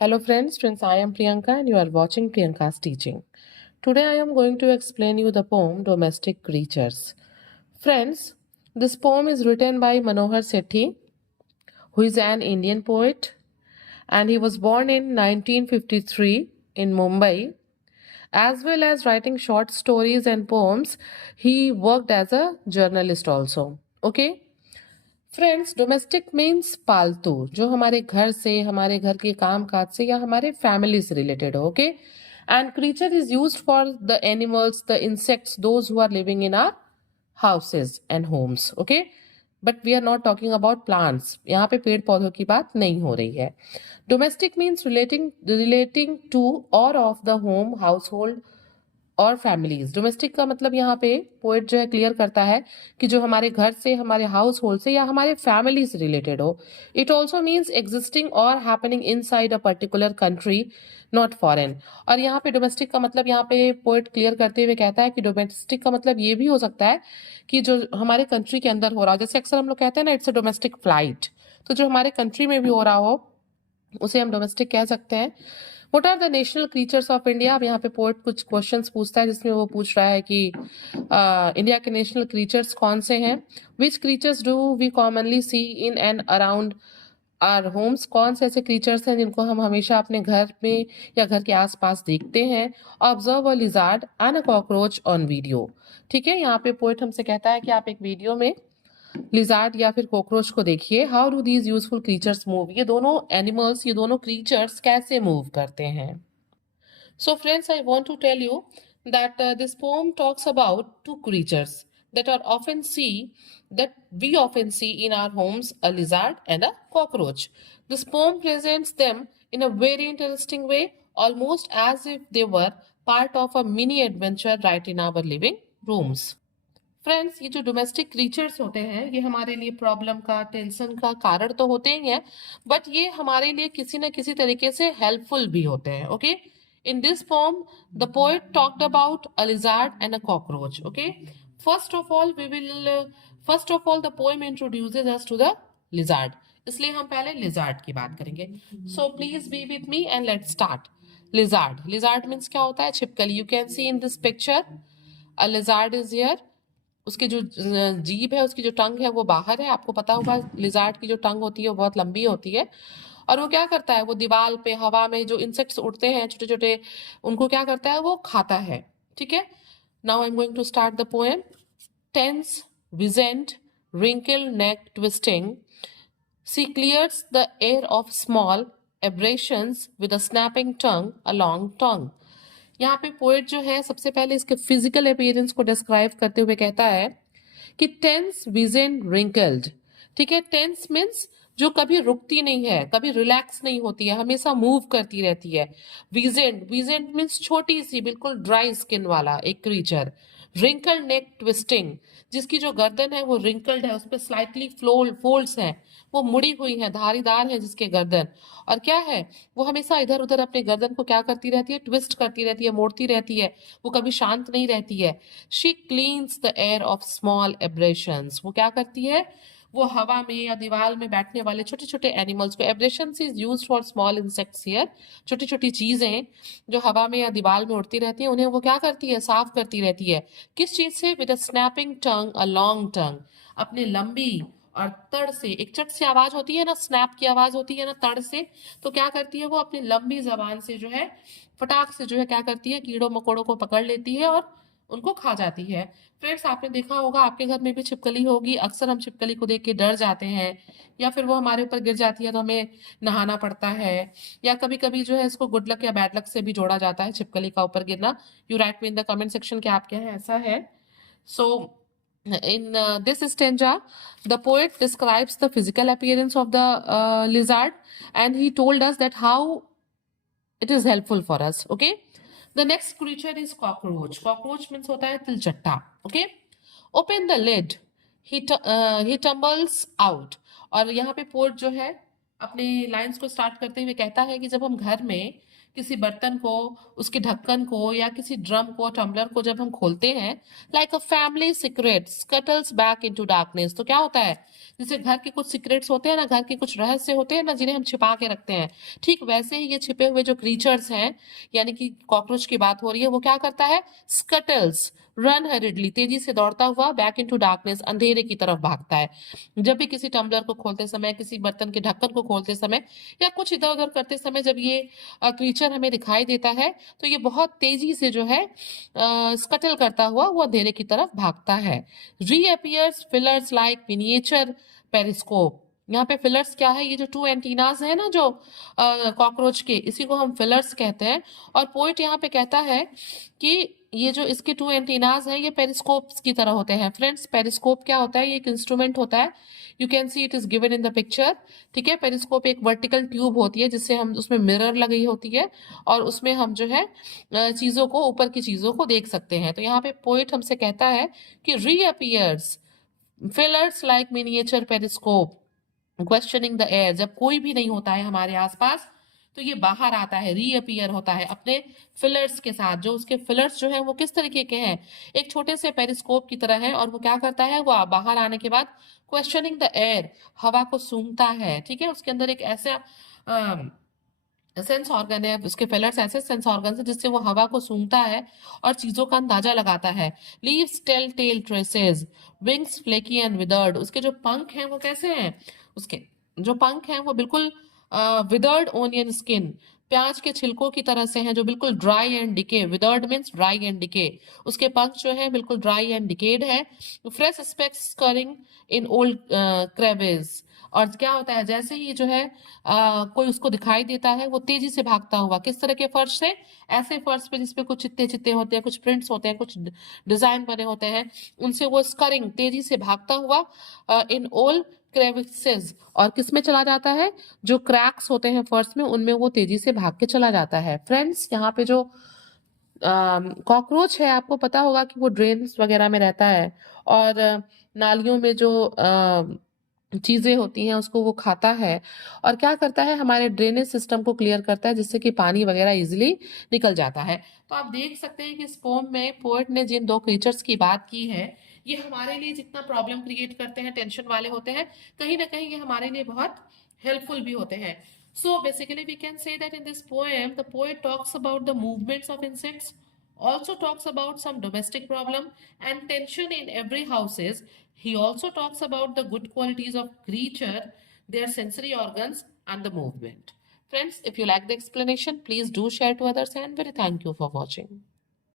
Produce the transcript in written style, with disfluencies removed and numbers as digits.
Hello friends, I am Priyanka and you are watching Priyanka's teaching. Today I am going to explain you the poem Domestic Creatures. Friends, this poem is written by Manohar Sethi, who is an Indian poet, and he was born in 1953 in Mumbai. As well as writing short stories and poems, he worked as a journalist also. Okay? Friends, domestic means पालतू, जो हमारे घर से, हमारे घर के काम काज से या हमारे फैमिली से रिलेटेड हो. Okay. And creature is used for the animals, the insects, those who are living in our houses and homes. Okay. But we are not talking about plants. यहाँ पे पेड़ पौधों की बात नहीं हो रही है. डोमेस्टिक मीन्स रिलेटिंग टू और of the home, house hold और फैमिलीज. डोमेस्टिक का मतलब यहाँ पे पोएट जो है क्लियर करता है कि जो हमारे घर से, हमारे हाउस होल्ड से या हमारे फैमिली से रिलेटेड हो. इट ऑल्सो मीन्स एग्जिस्टिंग और happening in side a particular country, not foreign. और यहाँ पे डोमेस्टिक का मतलब यहाँ पे पोएट क्लियर करते हुए कहता है कि डोमेस्टिक का मतलब ये भी हो सकता है कि जो हमारे कंट्री के अंदर हो रहा हो. जैसे अक्सर हम लोग कहते हैं ना, इट्स अ डोमेस्टिक फ्लाइट. तो जो हमारे कंट्री में भी हो रहा हो उसे हम डोमेस्टिक कह सकते हैं. What are the national creatures of India? अब यहाँ पे पोएट कुछ क्वेश्चंस पूछता है, जिसमें वो पूछ रहा है कि इंडिया के नेशनल क्रीचर्स कौन से हैं. Which creatures do we commonly see in and around our homes. कौन से ऐसे क्रीचर्स हैं जिनको हम हमेशा अपने घर में या घर के आसपास देखते हैं. Observe a lizard and a cockroach on video. ठीक है, यहाँ पे पोएट हमसे कहता है कि आप एक वीडियो में लिजार्ड या फिर कॉकरोच को देखिए. How do these useful creatures move. ये दोनों एनिमल्स, ये दोनों क्रीचर्स कैसे मूव करते हैं. So friends, I want to tell you that this poem talks about two creatures that are often see that we often see in our homes, a lizard and a cockroach. This poem presents them in a very interesting way, almost as if they were part of a mini adventure right in our living rooms. Friends, ये जो domestic creatures होते हैं ये हमारे लिए problem का, tension का कारण तो होते ही हैं, बट ये हमारे लिए किसी न किसी तरीके से हेल्पफुल भी होते हैं. Okay. In this poem the poet talked about a lizard and a cockroach. Okay. First of all the poem introduces us to the lizard. इसलिए हम पहले लिजार्ड की बात करेंगे. So please be with me and let's start. Lizard. Lizard means क्या होता है? छिपकली. You can see in this picture a lizard is here. उसकी जो जीभ है, उसकी जो टंग है वो बाहर है. आपको पता होगा लिजार्ड की जो टंग होती है वो बहुत लंबी होती है. और वो क्या करता है, वो दीवार पे, हवा में जो इंसेक्ट्स उड़ते हैं छोटे छोटे, उनको क्या करता है, वो खाता है. ठीक है. Now I am going to start the poem. Tense, vigilant, wrinkled neck twisting, she clears the air of small abrasions with a snapping tongue, a long tongue. यहाँ पे पोएट जो है सबसे पहले इसके फिजिकल अपीयरेंस को डिस्क्राइब करते हुए कहता है कि टेंस, विजेंट, रिंकल्ड. ठीक है. टेंस मीन्स जो कभी रुकती नहीं है, कभी रिलैक्स नहीं होती है, हमेशा मूव करती रहती है. विजेंट, विजेंट मीन्स छोटी सी, बिल्कुल ड्राई स्किन वाला एक क्रीचर. रिंकल्ड नेक ट्विस्टिंग, जिसकी जो गर्दन है वो रिंकल्ड है, उस पर स्लाइटली फोल्ड्स हैं, वो मुड़ी हुई है, धारीदार है जिसके गर्दन. और क्या है, वो हमेशा इधर उधर अपने गर्दन को क्या करती रहती है, ट्विस्ट करती रहती है, मोड़ती रहती है, वो कभी शांत नहीं रहती है. She cleans the air of small aberrations. वो क्या करती है, वो हवा में या दीवार में बैठने वाले छोटे छोटे एनिमल्स को, aberrations is used for small insects here, छोटी छोटी चीजें जो हवा में या दीवार में उड़ती रहती है, उन्हें वो क्या करती है, साफ करती रहती है. किस चीज से? With a snapping tongue, a long tongue. अपनी लंबी और तड़ से, एक चट से आवाज होती है ना, स्नैप की आवाज होती है ना तड़ से, तो क्या करती है वो अपनी लंबी जबान से जो है, फटाक से जो है क्या करती है, कीड़ों मकोड़ों को पकड़ लेती है और उनको खा जाती है. फ्रेंड्स, आपने देखा होगा आपके घर में भी छिपकली होगी. अक्सर हम छिपकली को देख के डर जाते हैं, या फिर वो हमारे ऊपर गिर जाती है तो हमें नहाना पड़ता है, या कभी कभी जो है इसको गुड लक या बैड लक से भी जोड़ा जाता है, छिपकली का ऊपर गिरना. You right me in the comment section कि आपके यहाँ ऐसा है. सो in this stanza the poet describes the physical appearance of the lizard, and he told us that how it is helpful for us. Okay. The next creature is cockroach. Cockroach means होता है तिलचट्टा. Okay. Open the lid. He tumbles out. और यहाँ पे port जो है अपने lines को start करते हुए कहता है कि जब हम घर में किसी बर्तन को, उसके ढक्कन को या किसी ड्रम को, टम्बलर को जब हम खोलते हैं, like a family secret scuttles back into darkness, तो क्या होता है, जैसे घर के कुछ सीक्रेट्स होते हैं ना, घर के कुछ रहस्य होते हैं ना, जिन्हें हम छिपा के रखते हैं, ठीक वैसे ही ये छिपे हुए जो क्रीचर्स हैं, यानी कि कॉकरोच की बात हो रही है, वो क्या करता है, स्कटल्स रन हरिडली, तेजी से दौड़ता हुआ, बैक इनटू डार्कनेस, अंधेरे की तरफ भागता है। जब भी किसी टम्बलर को खोलते समय, किसी बर्तन के ढक्कन को खोलते समय या कुछ इधर उधर करते समय जब ये क्रीचर हमें दिखाई देता है, तो ये बहुत तेजी से जो है स्कटल करता हुआ वो अंधेरे की तरफ भागता है। Reappears feelers like miniature periscope. यहाँ पे फिलर्स क्या है, ये जो टू एंटीनाज है ना जो कॉकरोच के, इसी को हम फिलर्स कहते हैं। और पोइट यहाँ पे कहता है कि ये जो इसके टू एंटीनाज हैं ये पेरिस्कोप्स की तरह होते हैं। फ्रेंड्स, पेरिस्कोप क्या होता है, ये एक इंस्ट्रूमेंट होता है, you can see it is given in the picture. ठीक है, पेरिस्कोप एक वर्टिकल ट्यूब होती है जिससे हम, उसमें मिरर लगी होती है और उसमें हम जो है चीजों को, ऊपर की चीजों को देख सकते हैं। तो यहाँ पे पोइट हमसे कहता है कि reappears feelers like miniature periscope questioning the air, जब कोई भी नहीं होता है हमारे आसपास तो ये बाहर आता है, रीअपियर होता है अपने फिलर्स के साथ। जो उसके फिलर्स जो है वो किस तरीके के हैं, एक छोटे से पेरिस्कोप की तरह है, और वो क्या करता है, वो बाहर आने के बाद क्वेश्चनिंग द एयर, हवा को सूंघता है। ठीक है, उसके अंदर एक ऐसा सेंस ऑर्गन है, उसके फेलर्स ऐसे सेंस ऑर्गन है जिससे वो हवा को सूंघता है और चीजों का अंदाजा लगाता है। Leaves tail tail traces, wings flaky and withered, उसके जो पंख हैं वो कैसे हैं, उसके जो पंख हैं वो बिल्कुल विदर्ड ओनियन स्किन, प्याज के छिलकों की तरह से हैं, जो बिल्कुल dry and decay, withered means dry and decay, उसके पंख जो है बिल्कुल ड्राई एंड डिकेड है। Fresh specs स्करिंग in old crevice, और क्या होता है, जैसे ही जो है कोई उसको दिखाई देता है वो तेजी से भागता हुआ, किस तरह के फर्श से, ऐसे फर्श पे जिसपे कुछ चित्ते चित्ते होते हैं, कुछ प्रिंट्स होते हैं, कुछ डिजाइन बने होते हैं, उनसे वो स्करिंग तेजी से भागता हुआ इन ओल्ड क्रेविसेस, और किस में चला जाता है, जो क्रैक्स होते हैं फर्श में उनमें वो तेजी से भाग के चला जाता है। फ्रेंड्स, यहाँ पे जो कॉकरोच है, आपको पता होगा कि वो ड्रेन्स वगैरह में रहता है और नालियों में जो चीजें होती हैं उसको वो खाता है, और क्या करता है, हमारे ड्रेनेज सिस्टम को क्लियर करता है जिससे कि पानी वगैरह इजिली निकल जाता है। तो आप देख सकते हैं कि इस पोम में पोएट ने जिन दो क्रीचर्स की बात की है, ये हमारे लिए जितना प्रॉब्लम क्रिएट करते हैं, टेंशन वाले होते हैं, कहीं ना कहीं ये हमारे लिए बहुत हेल्पफुल भी होते हैं। So basically we can say that in this poem the poet talks about the movements of insects, also talks about some domestic problem and tension in every houses. He also talks about the good qualities of creature, their sensory organs and the movement. Friends, if you like the explanation, please do share to others, and very thank you for watching.